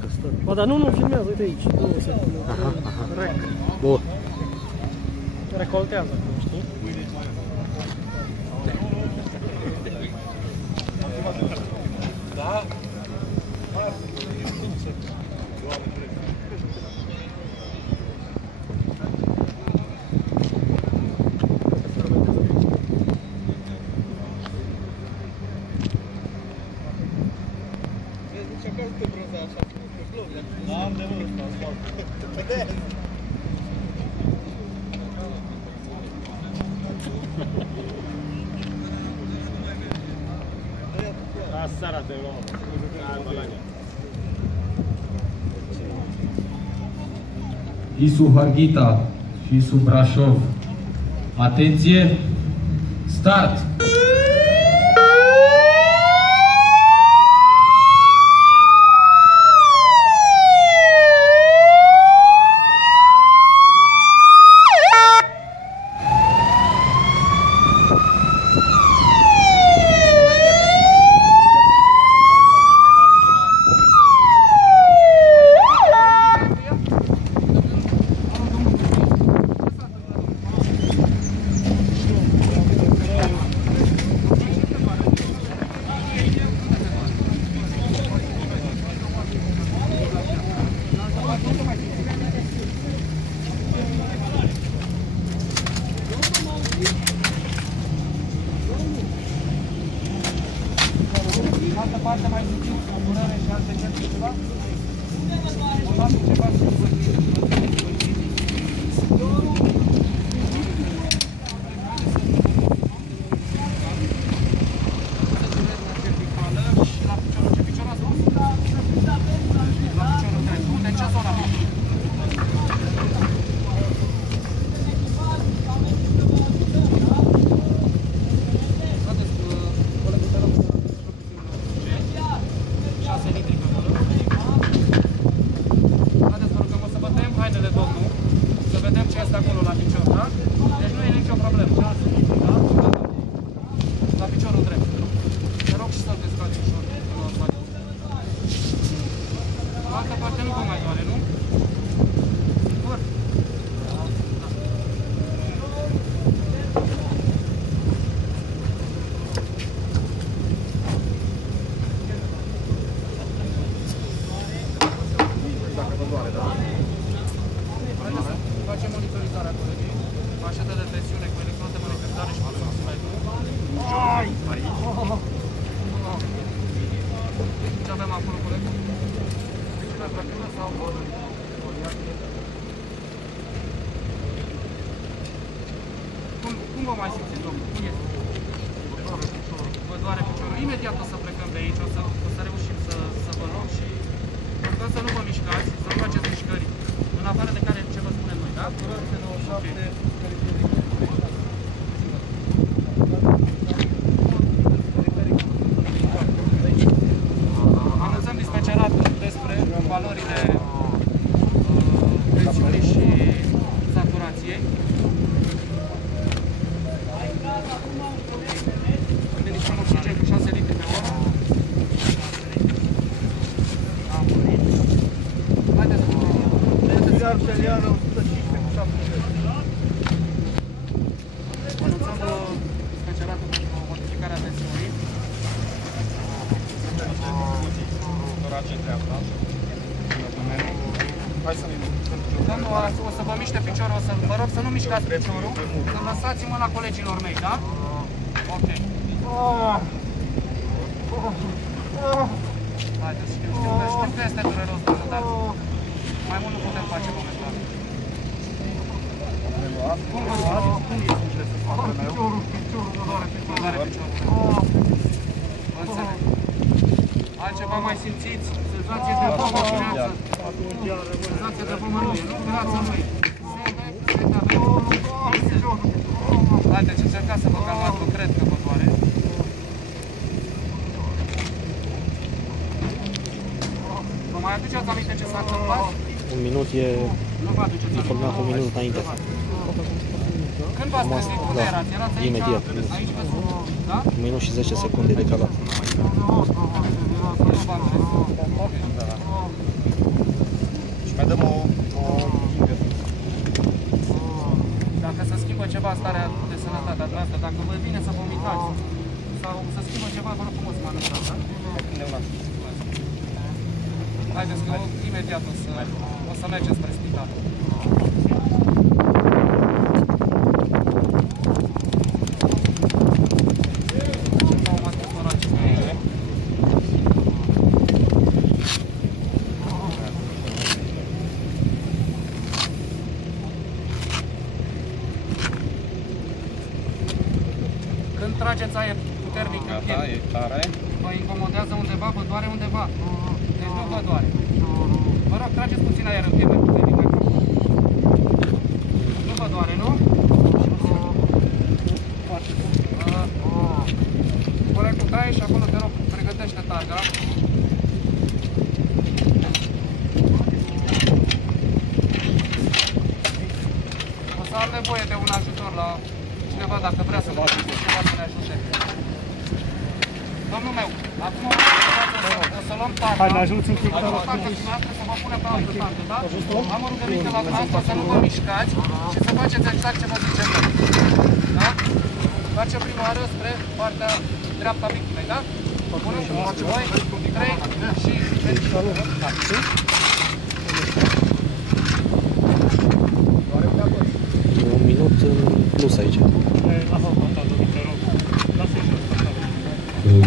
că stă. Ba, dar nu filmează, uite aici. Aha. Rec. Bun. Recoltează acum, știi? Da? ISU Harghita și ISU Brașov. Atenție! Start! Cum vă mai simțiți, domnul? Cum este? Vă doare piciorul? Imediat o să plecăm de aici, o să reușim să vă luăm și să nu vă mișcați, să nu faceți mișcări, în afară de care ce vă spunem noi, da? Okay. Anunțăm dispeceratul despre valorile tensiunii și saturației. Administrăm oxigen cu 6 litri pe oră. Haideți cu arterială 115 cu 70. Anunțăm dispeceratul pentru modificarea tensiunii. Hai să ne Domnul, o să vă miște piciorul, vă rog să nu mișcați piciorul, să lăsați mâna colegilor mei, da? Ok. Haideți, știu că este dureros, domnul, dar mai mult nu putem face momentan. Cum vă simțiți? Cum este spatele meu? Piciorul, mă doare piciorul. Vă înțeleg. Altceva mai simțiți? Senzație de vomă, vineață. Senzație de vomă nu e, nu grață nu e. Sete aveți. Haideți, încercați să vă calmați, vă cred că vă doare. Vă mai aduceți aminte ce s-a întâmplat? Un minut e informat un minut înainte. Când v-ați trezit? Unde erați? Erați aici? Imediat. Aici pe sub, da? Un minut și 10 secunde decalat. Nu v-am trezit. dar dumneavoastră, dacă vă vine să vomitați sau să schimbă ceva, vă rog frumos să mă anunțați, da? Haideți că imediat o să mergem spre spital. Când trageți aer puternic în piept, vă incomodează undeva, vă doare undeva. Deci nu vă doare. Vă rog, trageți puțin aer în piept puternic. Nu vă doare, nu? Colegul taie și acolo te rog, pregătește targa. O să am nevoie de un ajutor la cineva, dacă vrea să cineva să ne ajute. Domnul meu, acum o să luăm targa. Hai, ne ajuți un pic. O să luăm targa dumneavoastră să vă pune pe altă parte, da? Am o rugăminte la dumneavoastră să nu vă mișcați și să faceți exact ce vă zicem noi. Da? Facem prima oară spre partea dreapta victimei, da? 1, 2, 3 și... Un minut plus aici. A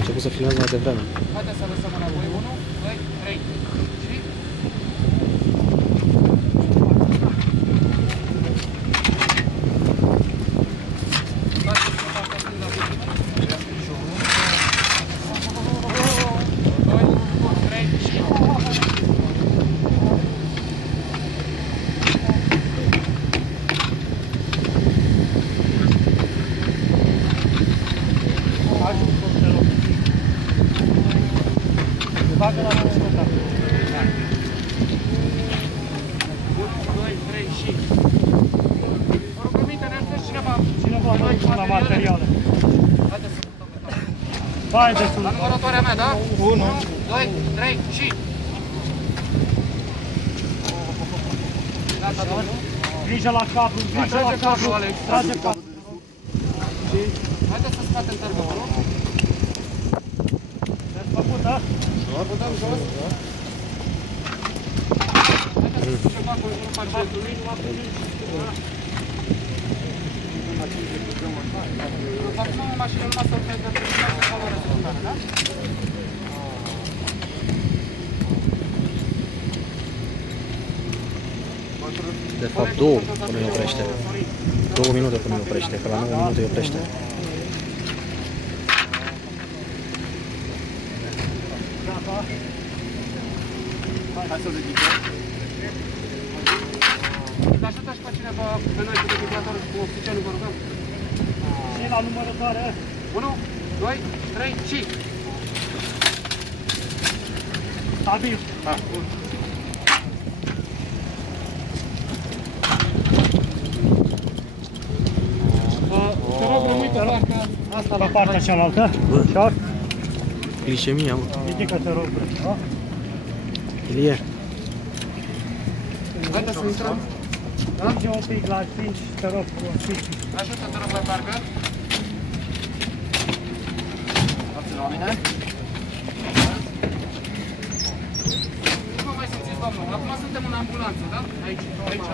început să filmează mai devreme. Haideți să lăsăm înapoi. 1, 2, 3 și... Bagă la ascultat. 1, 2, 3 și... Vă rugăminte, ne ajutați cineva. Cineva nu la materiale. Haideți să putem pe toate. Vai de sus. La numărătoarea mea, da? 1, 2, 3 și... Gata, domnul. Grijă la cablu, grijă la cablu. Trage cablu. Haideți să scoatem tărgă, vă rog. Te-ați făcut, da? Vă dăm jos. Haideți să ceva cu grupa jetului. Acum o mașină numai să-l pregătim cu valoare secundară, da? De fapt, 2 până îi oprește. 2 minute până îi oprește, că la 9 minute îi oprește. Hai să ridicăm. Te ajută și pe cineva pe noi cu defibrilatorul și cu oxigenul, vă rugăm. Și la numărătoare. 1, 2, 3 și... Stabil. Te rog, rămâi pe partea Asta la partea cealaltă. Șor. Glicemia, mă. Ridică-te, rog, da? Ilie. Haideți să intrăm. Merge un pic la 5, te rog, un pic. Ajută, te rog, la targă. Dați-l la mine. Nu vă mai simțiți, domnul. Acum suntem în ambulanță, da?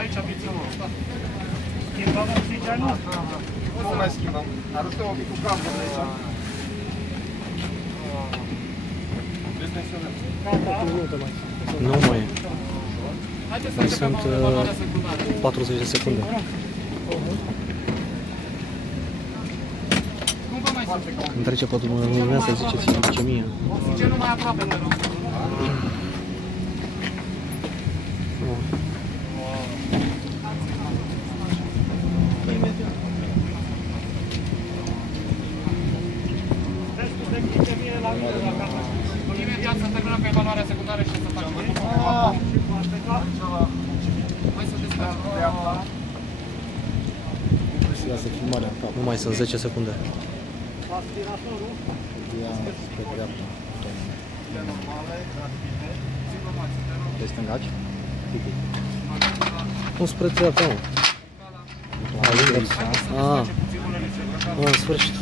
Aici abiținul. Schimbăm oxigenul? Nu mai schimbăm. Arătăm un pic cu capul de aici. Nu mai e. Haideți să Mai începem sunt valoarea secundară. 40 de secunde. Cum vă mai simțiți? Când trece pe lumea să ziceți glicemia. Oxigenul mai aproape, te rog. Testul de glicemie la mine la casă. Imediat să terminăm pe evaluarea secundară și să facem. Mai să desfacem. Lasă filmarea în cap. Nu mai sunt 10 secunde. Aspiratorul. Ia spre dreapta. Te stângaci? Nu spre dreapta, mă. La invers. Ah, În sfârșit.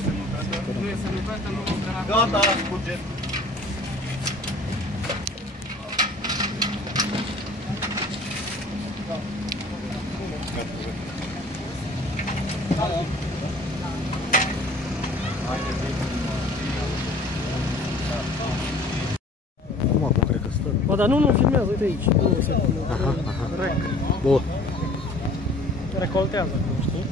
Nu e sănătate, nu o să Gata, scurge. Acum, acum, cred că stă. Ba, dar nu filmează, uite aici. Nu se Aha, aha. rec. Bun. Recoltează acum, știi?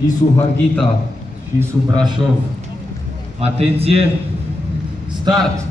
Isu Harghita și Isu Brașov. Atenție! Start!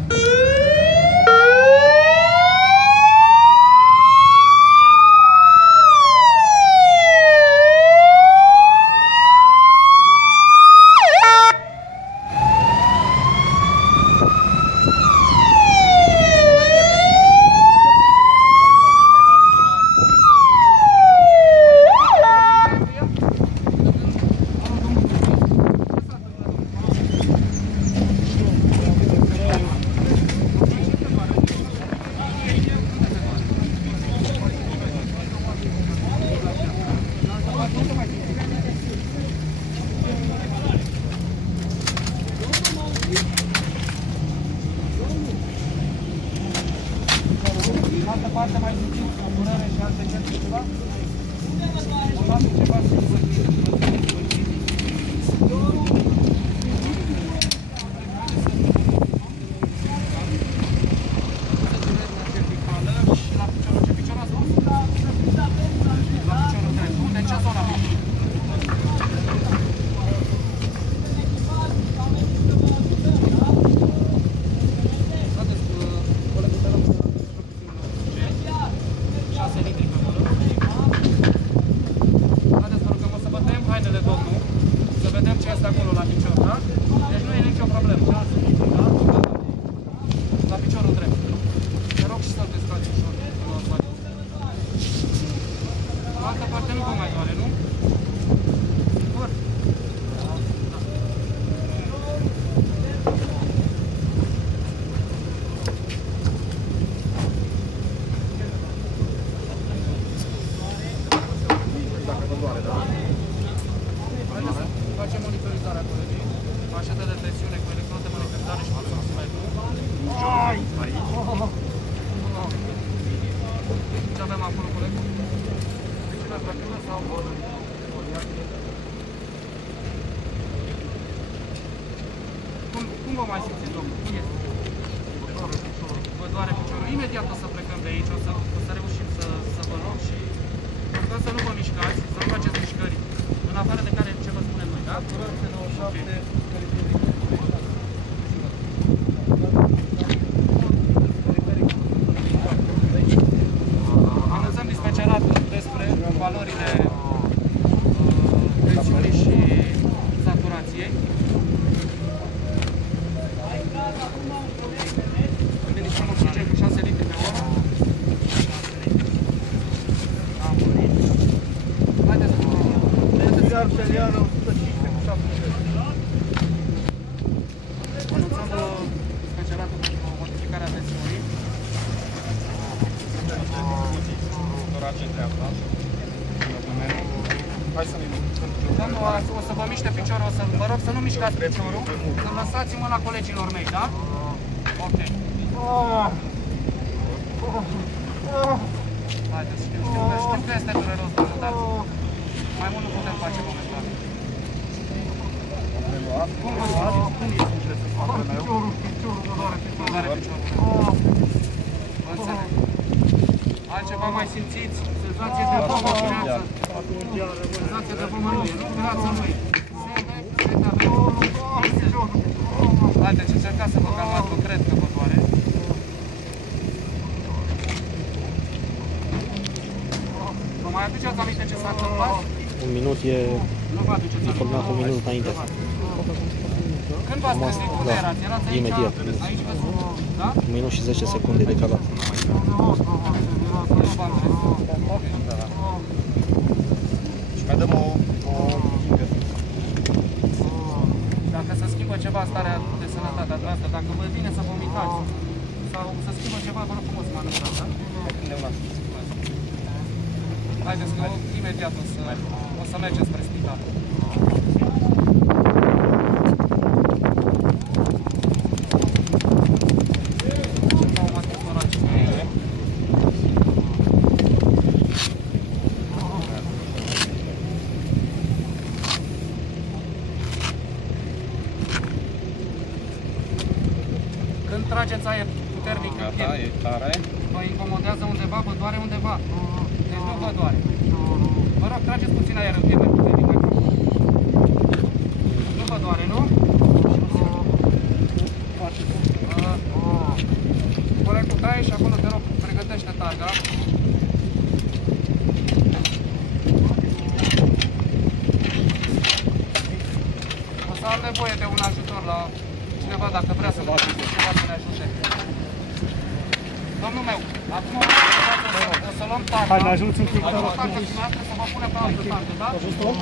În altă parte mai simțiți o durere și alte chestii ceva? O luați ceva și vă și la piciorul ce picior ați văzut? La piciorul drept. Unde? În ce zonă? Haideți, vă rugăm, o să vă tăiem hainele, domnul, să vedem ce este acolo la picior, da? Deci nu e nicio problemă. Da? La piciorul drept. Te rog și să-l desfaci ușor. În altă parte nu vă mai doare, nu? Sigur? Haideți să facem monitorizarea colegii. Mașete de tensiune cu electrode de monitorizare și pulsoximetru. Ce avem acolo, colegul? Fricțiune rapidă sau... Cum vă mai simțiți, domnul? Cum este? Vă doare piciorul. Imediat o să plecăm de aici, o să reușim să vă luăm și vă să nu vă mișcați, să nu faceți mișcări. În afară de care ce vă spunem noi, da? Anunțăm dispeceratul despre valorile tensiunii și saturației. Administrăm oxigen cu 6 litri pe oră. Haideți, arterială 105 cu 70. anunțăm dispeceratul pentru modificarea tensiunii. Hai să ne Domnul, o să vă miște piciorul, vă rog să nu mișcați piciorul, să lăsați mâna colegilor mei, da? Ok. Haideți, știu că este dureros, domnul, dar mai mult nu putem face momentan. Cum vă simțiți? Cum este? piciorul mă doare piciorul. Doare piciorul. Vă înțeleg. Altceva mai simțiți? Senzație de vomă, greață. Senzație de vomă nu e, nu? Greață nu e. Sete aveți? Haideți, încercați să vă calmați, vă cred că vă doare. aduceți aminte ce s-a întâmplat? Un minut e Nu vă aduceți aminte. informat un minut înainte. Când v-ați trezit? Unde erați? Erați aici? Imediat. Aici pe sub. Da? Un minut și 10 secunde decalat. Nu v-am trezit. Și mai dăm o Dacă se schimbă ceva starea de sănătate a dumneavoastră, dacă vă vine să vomitați sau să schimbă ceva, vă rog frumos să mă anunțați, da? Haideți că imediat o să mergem spre spital. Când trageți aer puternic în piept, vă incomodează undeva, vă doare undeva. Deci nu vă doare. Vă rog, trageți puțin aer în piept puternic. Nu vă doare, nu? Colegul taie și acolo te rog, pregătește targa. O să am nevoie de un ajutor la cineva, dacă vrea să vă cineva să ne ajute. Domnul meu, acum o să luăm targa. Hai, ne ajuți un pic. O să luăm targa dumneavoastră să vă pune pe altă targă, da?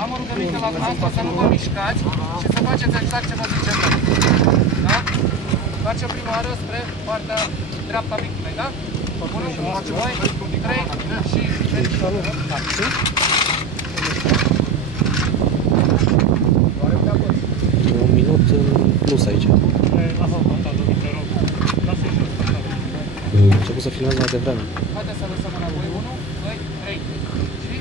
Am o rugăminte la dumneavoastră să nu vă mișcați și să faceți exact ce vă zicem noi. Da? Facem prima oară spre partea dreapta victimei, da? 1, 2, 3 și... E un minut în plus aici. A început să filmez mai devreme. Haideți să lăsăm înapoi. 1, 2, 3 și...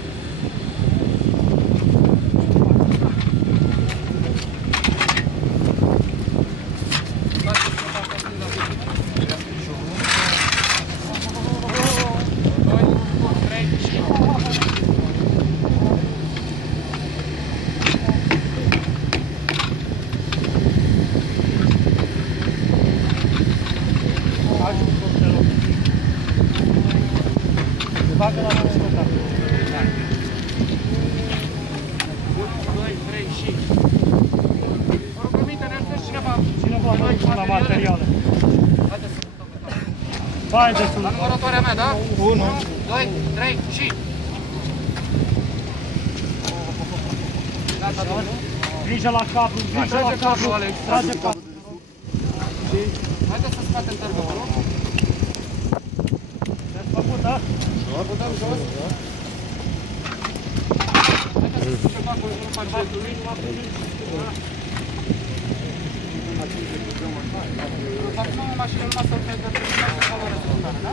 Bagă la răspunsă. 1, 2, 3 și... Vă rog, permite, ne ajutați cineva. Cineva nu la materiale. Haideți să putem pe toate. Vai de sus. La numărătoarea mea, da? 1, 2, 3 și... Grijă la cablu, grijă la cablu. Trage cablu. Haideți să scoatem târgă, vă rog. Te-ați făcut, da? Haideți să ceva cu grupa jetului. Acum o mașină numai să-l pregătim și să valoare secundară, da?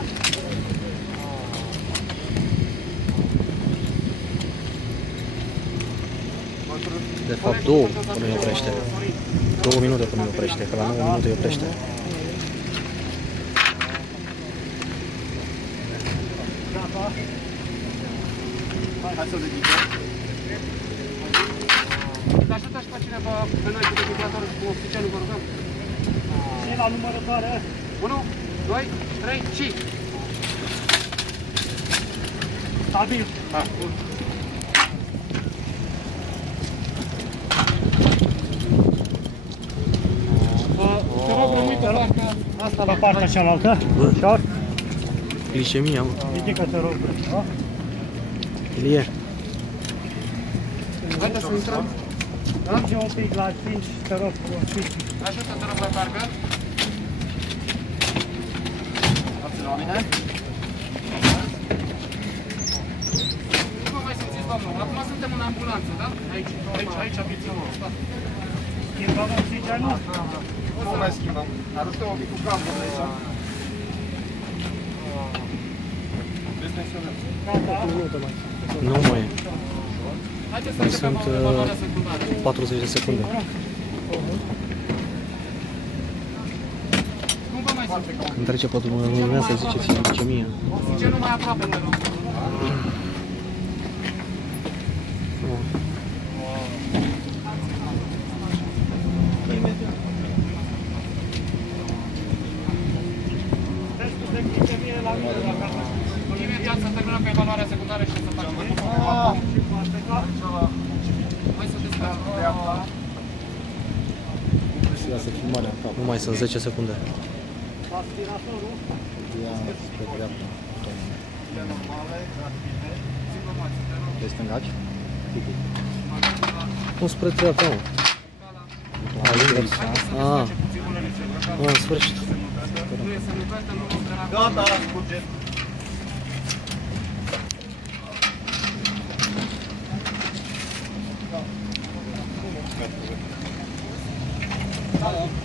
De fapt, 2 până îi oprește. 2 minute până îi oprește, că la 9 minute îi oprește. Hai să ridicăm. Îți ajută și pe cineva pe noi cu defibrilatorul și cu oxigenul, vă rugăm? Și la numărătoare. 1, 2, 3 și... Stabil. Te rog, rămâi pe partea asta La partea cealaltă. Așa. Glicemia, mă. Ridică-te, rog. Da? Ilie. Haideți să intrăm. Merge un pic la 5, te rog, un pic. Ajută, te rog, la targă. Dați-l la mine. Nu vă mai simțiți, domnul. Acum suntem în ambulanță, da? Aici abiți-vă. Schimbăm oxigenul? Nu mai schimbăm. Arătăm un pic cu cablul aici. Destensionăm. Nu mai e. Haideți să Mai începem sunt evaluarea secundară. 40 de secunde. Cum vă mai simțiți? Când trece pe lumea să ziceți glicemia. Oxigenul mai aproape, te rog. Testul de glicemie la mine, dacă Imediat să terminăm cu evaluarea secundară și să facem. Mai să descarci. Iasă filmarea în cap. Nu mai sunt 10 secunde. Ia spre dreapta. Te stângaci? Cum spre dreapta, mă? Invers. În sfârșit. Gata, scurge. Da.